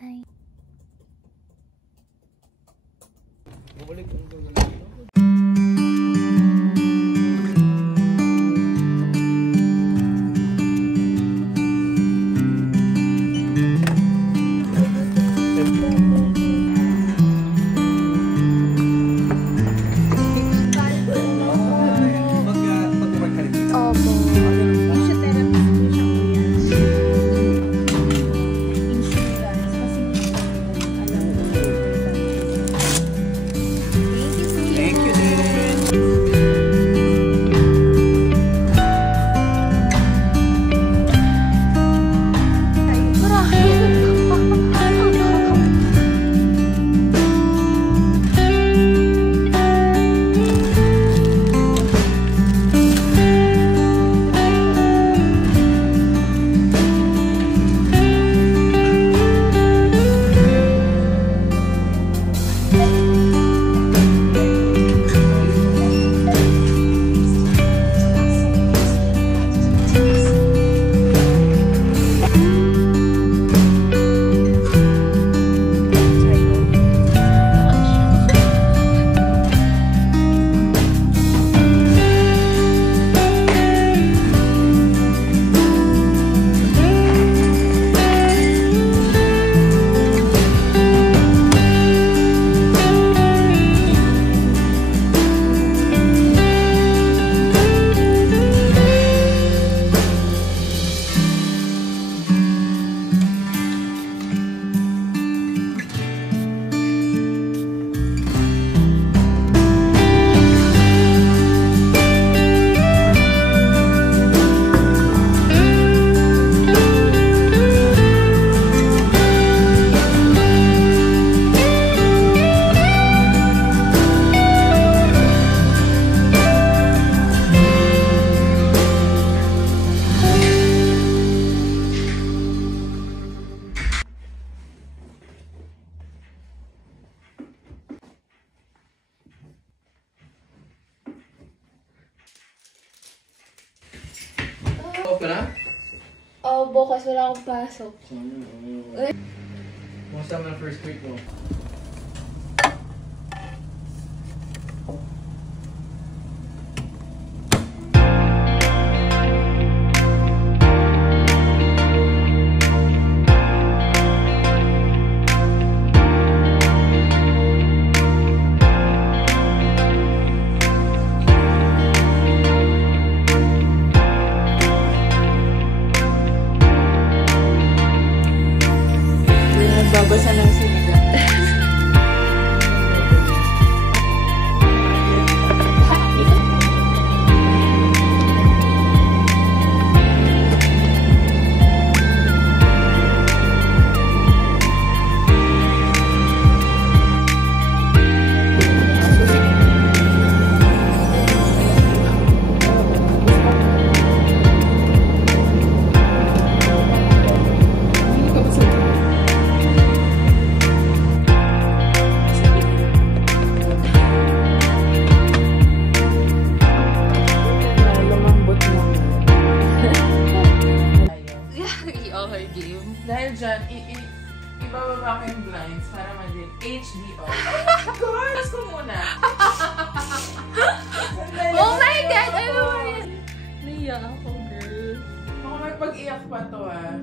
Bye. Off ka na? Oo, bukas wala akong pasok. Kumusta mo na first week mo? Babasa ng sinigang. Dahil dyan, ibababa ko yung blinds para maging HDO. Tapos ko muna. Oh my God! Ano ba yan? Naiyak ako, girl. Baka may pag-iyak pa to ah.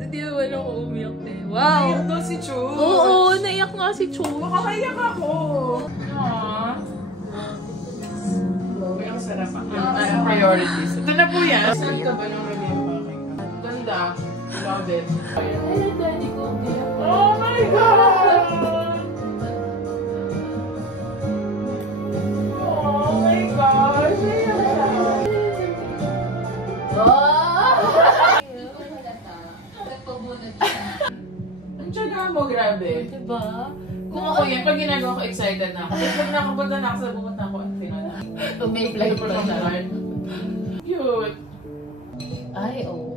Hindi naman ako umiyak eh. Wow! Naiyak to si Chu. Oo, naiyak nga si Chu. Baka kaiyak ako. Aww. Uy, ang sarap ah. Ang priorities. Ito na po yan. Saan ka ba nang maging bakit? Ganda. Love it. Ay, daddy ko umiyak. Oh my God! Oh my gosh! Ang tiyaga mo, grabe. Diba? Kung ako yan, pag ginagawa ko, excited na ako. Pag nakapunta na ako sa bumunta ako, ang tinala. May flight pa siya. Cute. Ay, oh.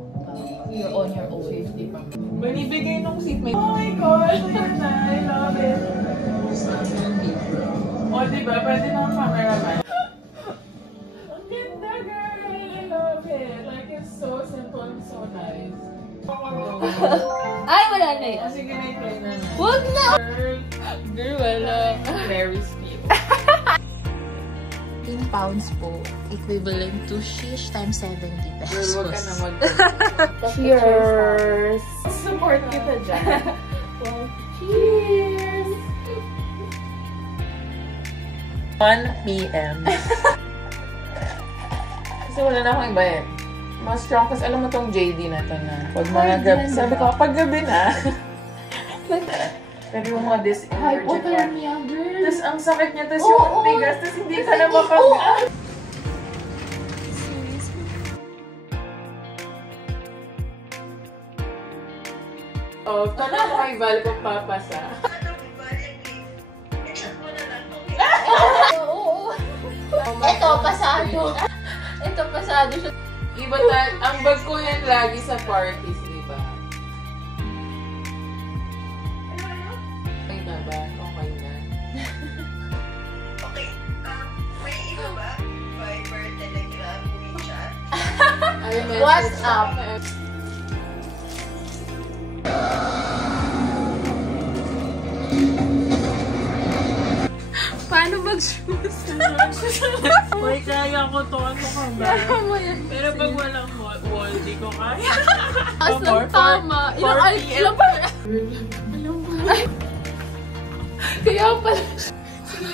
You're on your own. Safety pa. Binibigay nung seatmate. Oh my gosh! Ayan na. I love it. O, diba? Pwede na ang cameraman. Ang ganda, girl! I love it. Like, it's so simple and so nice. Ay, wala na yan. Sige na i-play na. Huwag na! Girl, wala. Very steep. 15 pounds po. Equivalent to shish times 70 pesos. Girl, wag ka na mag... Cheers! Support kita dyan. Cheers! 1 p.m. Kasi wala na akong iba eh. Mas strong kasi alam mo tong JD na to na pag mga gabi. Sabi ko, pag gabi na. Pero yung mga dis-energy ka. girl. Tapos ang sakit niya, tapos yung tigas, tapos hindi ka na makag... Oh, tanong mo kay Val kung papasa. Oo. Ito, pasado. Ito, pasado siya. Iba ang bag ko yan lagi sa parties, di ba? Okay na ba? Okay na. Okay. May iba ba? Viber, Telegram, WeChat? What's up? Paano mag-shoes? Uy, kaya ko to. Ano ka ba? Pero pag walang wall, di ko kaya. Asan tama? Ilang pa? Kaya pala.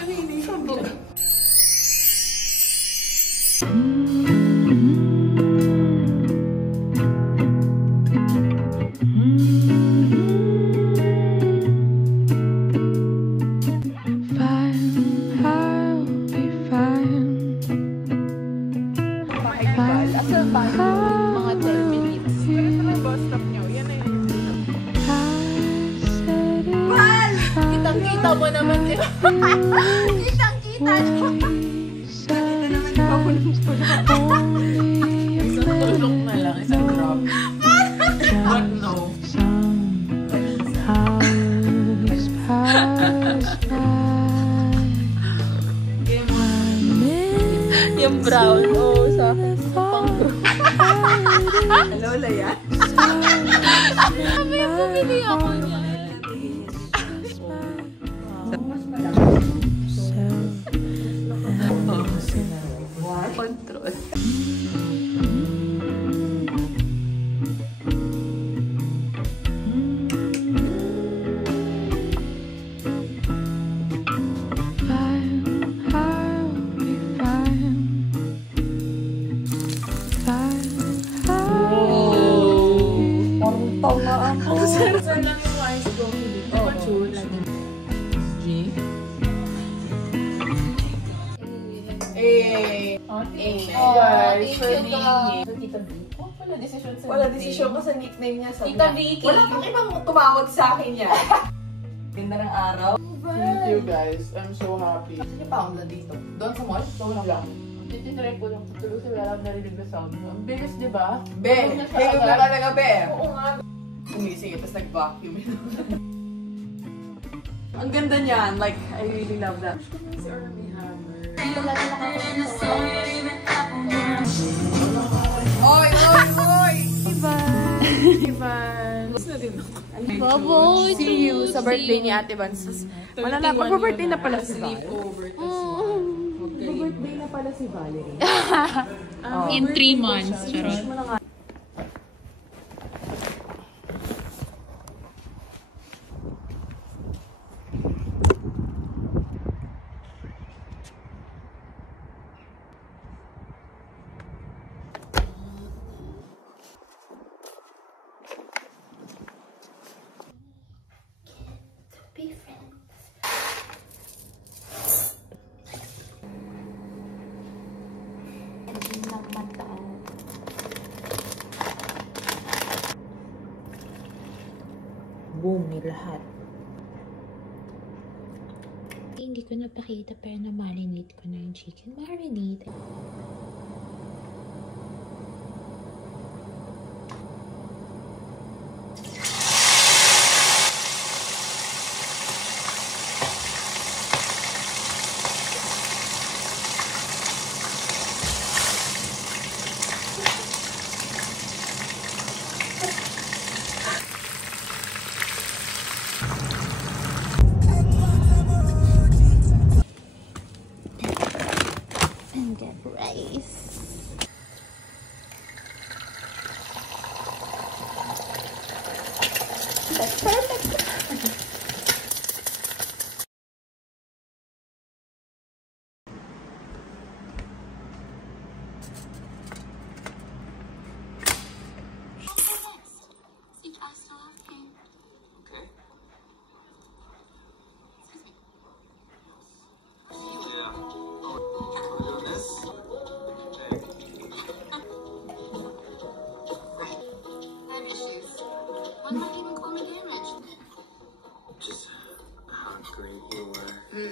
Hindi sa buka. Asan ba? Mga 10 minutes. Pero sa may bus stop niyo, yan na yun. Kitang-kita mo naman, di ba? Kitang-kita mo. Isang tulong na lang, isang drop. But no. Yung brown, oo, sa akin. Pang Lola yan? Sabi, bumili ako niyan. Control. Saan lang yung ice coffee dito? G? Eh. Guys, for Wala desisyon sa Wala desisyon ko sa nickname niya. Sabi Tita niya, Vicky. wala pang ibang tumawag sa akin yan. Ganda ng araw. Thank you guys. I'm so happy. Sige pa ako na dito. Doon sa mall? So lang. Titinry ko lang tutulog sa wala akong narinig na sound. Ang bilis, di ba? Be, higop na talaga, be. Oo nga. Sige, tapos nag-vacuum. Ang ganda niyan. Like, I really love that. Si Army Hammer. Oy, oy, oy! Ivan. Gusto na din ako. Babo, See you sa birthday ni Ate Vance. Malala, pag-birthday na pala si Val. Sleepover. Pag-birthday na pala si Valerie. In 3 months. Charot. Boom, may lahat. Hindi ko napakita pero na-marinate ko na yung chicken. Marinate. And get rice. That's perfect. Just how great you were.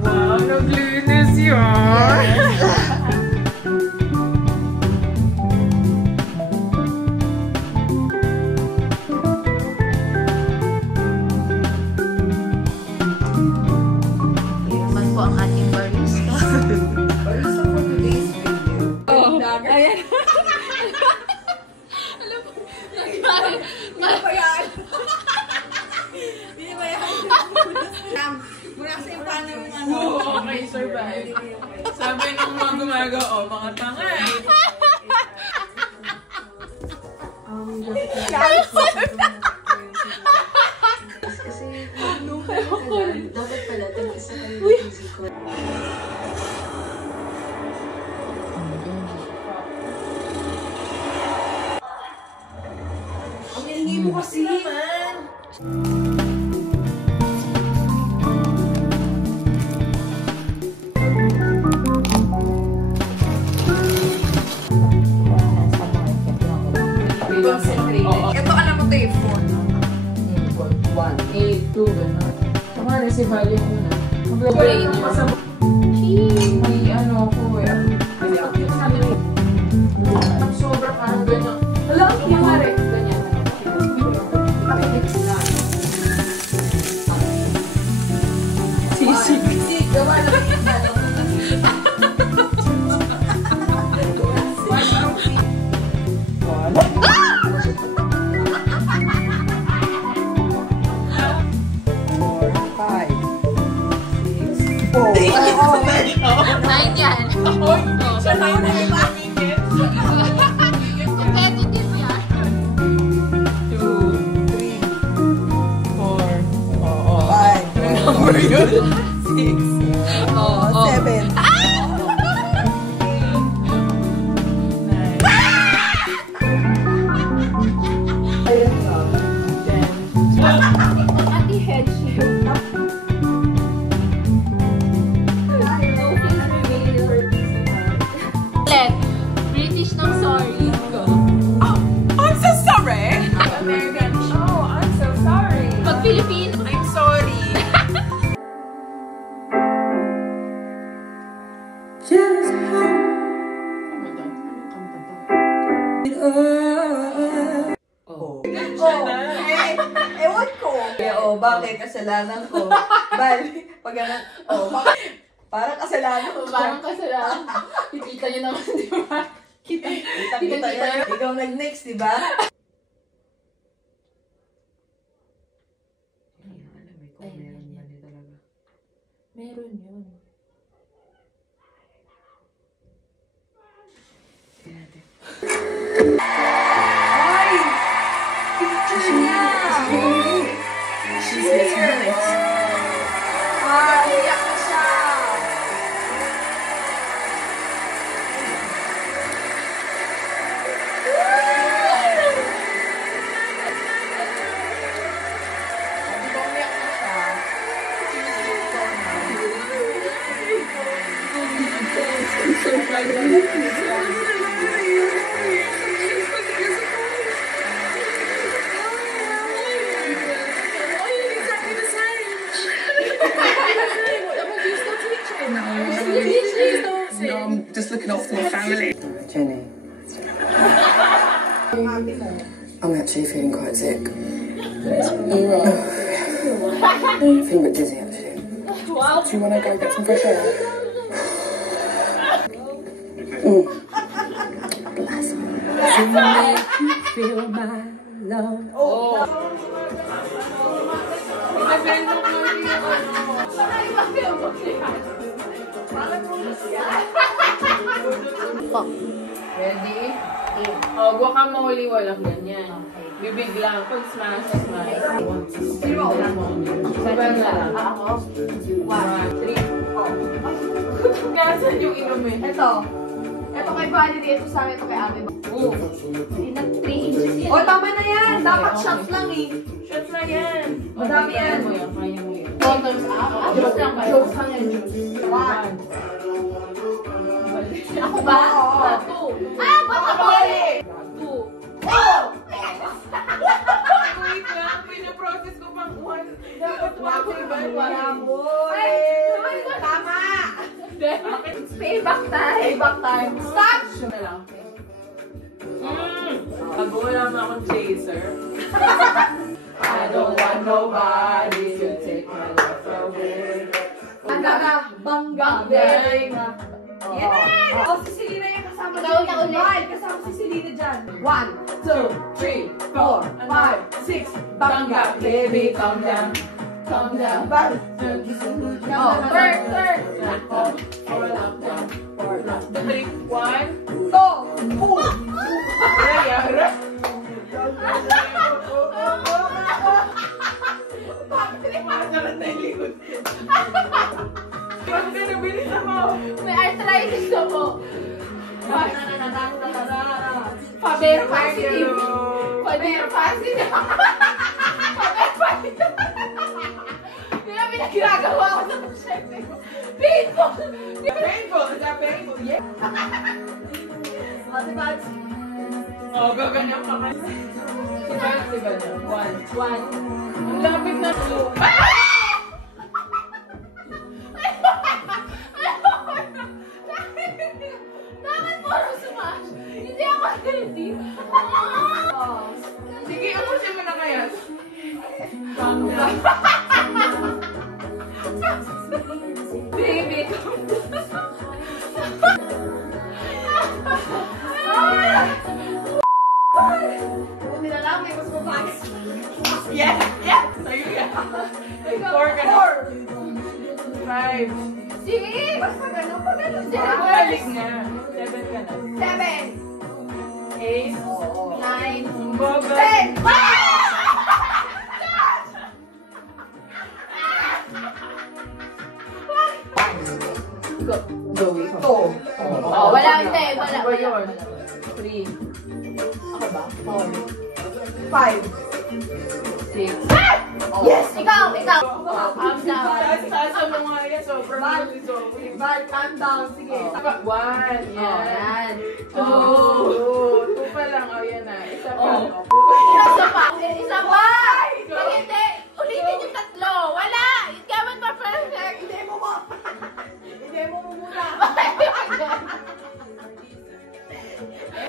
Wow, naglinis yun! Naman po ang ating barista. Barista for today's video. Ayan. Alam mo, Hindi pa yan. Hindi pa yan. Muna kasi yung paano yung ano. Oo, okay, survive. Sabi nung mga gumagawa, oh, mga tanga eh. Kasi dapat pala tag-isa kayo ng physical. Ang hihingi mo kasi naman. Oo. Ito alam mo tayo, 1, 8, 2, gano'n. Tama na si Valley muna. Maglagay yung masama. May ano ako eh. Kasi ako yung sabi mo. Ang sobra parang ganyan. Hala, ang nangyari. Ganyan. Sisig. Sisig. Gawa na yung ano. Nine yan. Siya na yung nag-ipatigil. Competitive yan. 2, 3, 4, oo. 5. Number yun. 6. Oo. 7. Ati head shape. Let. British ng sorry. I'm so sorry. American. Oh, I'm so sorry. Pag Filipino. I'm sorry. Oh, ewan ko. Oh, bakit? Kasalanan ko. Bali, pag ano, oh, bakit? Parang kasalanan ko. Parang kasalanan. Kikita niyo naman, di ba? Kita-kita yan. Ikaw nag-next, di ba? Meron yun. No, I'm just looking after my family. Jenny. I'm actually feeling quite sick. Feeling a bit dizzy actually. Do you want to go get some fresh air? Bless me. Feel my love. Ready? Oh, guacamole, walang ganyan. Bibig lang. Pag smash, smash. Zero. Sabay na lang. Ako? 1, 3. Nasaan yung inumin? Ito. Ito kay Valerie, ito sa akin, ito kay Ate. Oo. 3 inches yan. O, tama na yan. Dapat shots lang eh. Shots lang yan. Madami yan. Kaya mo yan. Bottoms up. Jokes lang kayo. Jokes lang yan, juice. 1. Ako ba? 2. Ah, guacamole! 2. Oh! Wait lang, pinaprocess ko pang 1. Dapat 1. Guacamole! Tama! Payback time! Payback time! Stop! Na lang. Pag wala mo akong chaser. I don't want nobody to take my life away. Bangga! Yan na! O, si Selena yung kasama dyan. Bye! Kasama si Selena dyan. 1, 2, 3, 4, 5, 6. Bangga! Baby, calm down. Calm down. Bye! Oh, third. 3, 1. Go! Boom! Yara. May arthritis ako. Faber positive. Faber positive. Faber positive. Hindi na ginagawa ko sa pasyente ko. Painful! Painful. Is that painful? Yeah. Matipads. Oh, gaganyan ka kasi. Diba? 1. Ang lapit na 2. Bakit puro smash? Hindi ako ready. Sige, ubusin mo na kaya. Baby, Buti na lang, may mas mabagay. yes! Sa'yo yan. 4 ka na. 5. Sige, basta ganun pa ganun sila. Balik na. 7 ka na. 7, 8. 9, Baba. 10. Joey. Oh, wala, hindi. Wala. Ba yun? 3. Ako ba? 4. 5. 6. Yes! Ikaw! Calm down. Sa mga yan, sobrang Joey. Val, calm down. Sige. 1. Yan. 2. 2 pa lang. O, yan na. Isa pa. Isa pa. Isa pa. Pag hindi, ulitin yung 3. Wala! Ikawan pa perfect. Hindi mo mo. Hindi mo mo muna.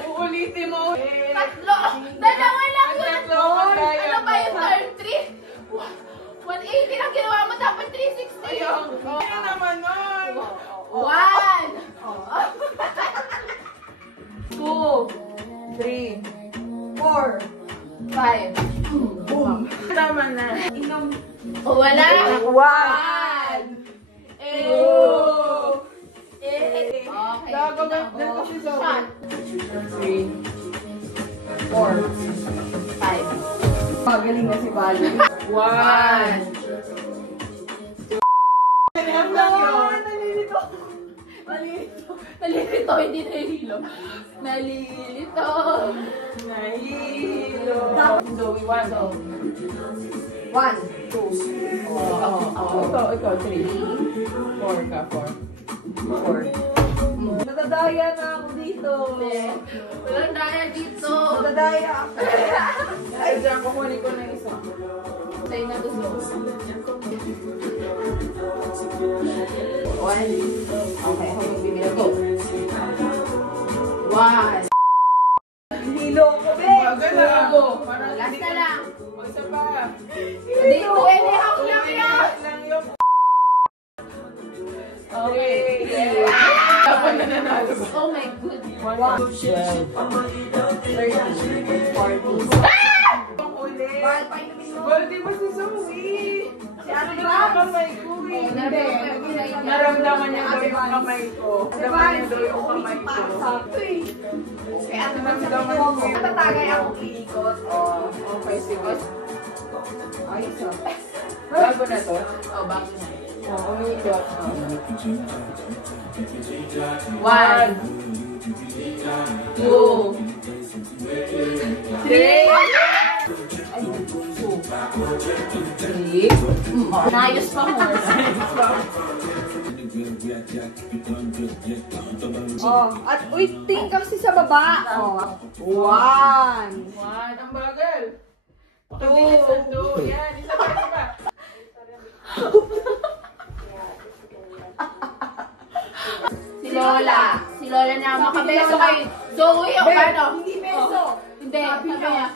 Uulitin mo. 3. Dalawa lang yun. Ano ba yung turn 3? 180 lang ginawa mo. Dapat 360. Ayun. Ano naman nun? 1. 2. 3. 4. 5. Boom. Tama na. Wala. 1. 2. Okay. Gagawin kasi sa 3. 4. 5. Magaling na si Bali. 1. Nalilito, hindi nahihilo. Nalilito. Zoe, 1. 1, 2. Ikaw, 3. 4 ka, 4. 4. Madadaya na ako dito. Walang daya dito. Madadaya ako. Ay, dyan, kukunin ko na isa. Sa'yo na gusto. One. Okay, ako magbibila. Go. One. Hilo ko, be. Go. Last na lang. Isa pa. Hindi ko anyhow lang yan. Okay. Oh my goodness. 12. 13. 14. Bal, painumin mo. Gold, di ba si Zoe? Si Ate Ano Bal. yung kamay ko eh? Hindi. Naramdaman niya daw yung kamay ko. Naramdaman niya daw yung kamay ko. Kaya Ate Bal, sabi mo, natatagay ako iikot. Okay, sige. Ayos ah. Bago na to? Oh, bago na. Oo, umikot. 1, 2, 3. Nayos pa mo. At tingin kasi sa baba. 1. 1. Ang bagal. 2. Yan, isa pa, isa pa. Si Lola na makabeso kay Zoe o ano? Hindi beso. Hindi, sabi niya.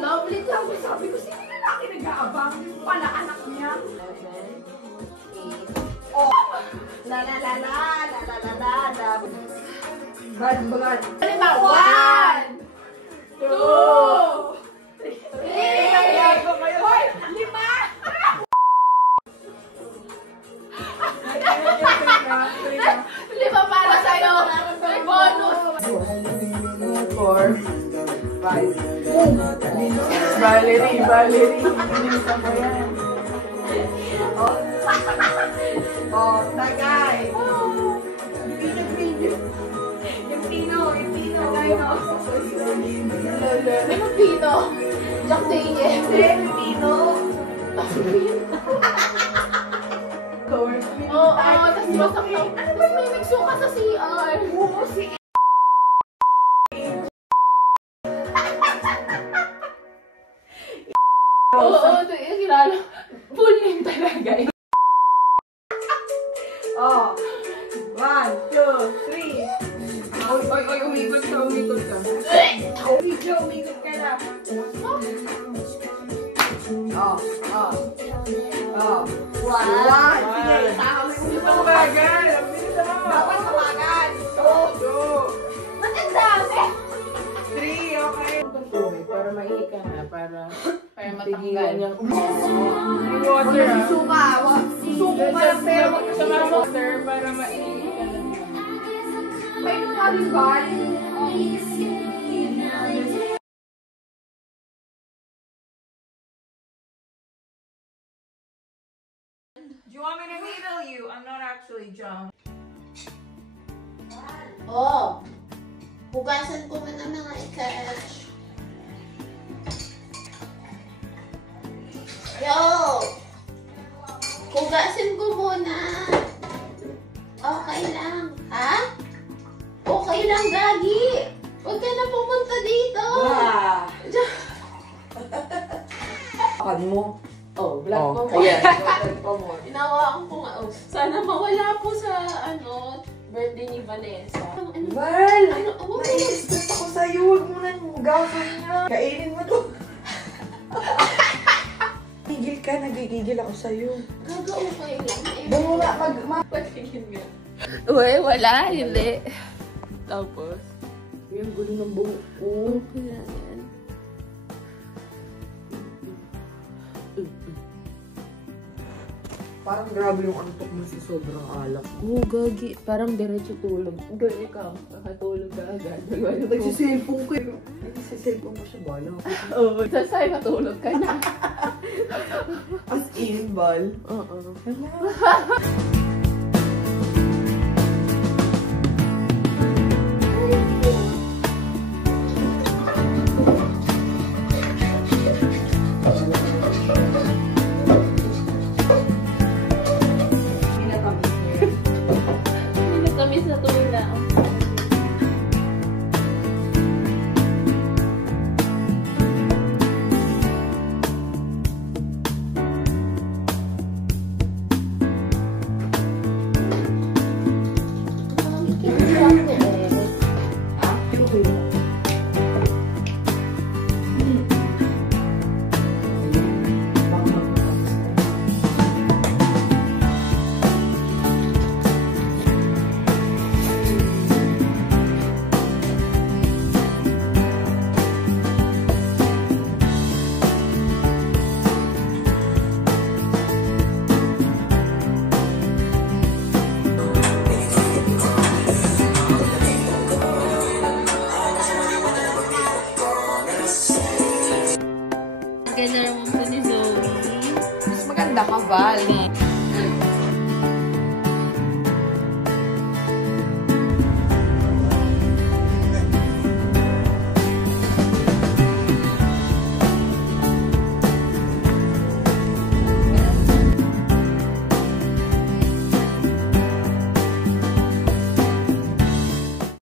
Lovely to. Sabi ko, sino yung lalaki nag-aabang? Yung pala, anak niya. Oh. La la la la, la la la la la. Bagat. Lima, 1, 2, 3. Hoy, 5! Lima para sa'yo. May bonus. 4, 5. Valerie. Isa pa yan. Oh, tagay. Yung Pino. Ano Pino? Jack Daniel. Yung Pino. Oo, tapos masak na. Ano ba may nagsuka sa CR? Oo, si Oo, ito yung kilala. Full name talaga. Oh. 1, 2, 3. Oy, umikot ka. Umikot ka na. Oh. 1. Sige, tama mo. Ang bagal. Ang bilis mo. Dapat tawagan. 2. Ba't ang dami? 3, okay. Para maika na, para Matanggal. niyang yung water ah. Suka. Suko ka lang pero wag ka Sama mo, sir, para maika na. may nakalimban. Do you want me to needle you? I'm not actually drunk. Oo. Hugasan ko muna mga ikatch. Yo! Hugasin ko muna. Okay lang. Ha? Okay lang, Gagi. Huwag ka na pumunta dito. Akan mo. Oh, vlog mo mo. Ayan, vlog mo. Inawaan ko nga. Oh. Sana mawala po sa, birthday ni Vanessa. Val! Ano? Nai-stress ako sa'yo. Huwag mo na hugasan niya. Kainin mo to. Gigil ka. Nagigigil ako sa'yo. Gaga, okay lang. Doon mo na Patigil nga. Uy, wala. Hindi. Tapos? Yung gulo ng buhok ko. Okay lang yan. Parang grabe yung antok mo sa sobrang alak. Oo, Gagi. Parang diretso tulog. Gagi ka. Nakatulog ka agad. Nagsiselfone ko. Nagsiselfone mo siya, bala. Oo. Tapos ay matulog ka na. As in, Val. Oo. ganda naman po ni Zoe. Mas maganda ka, Val.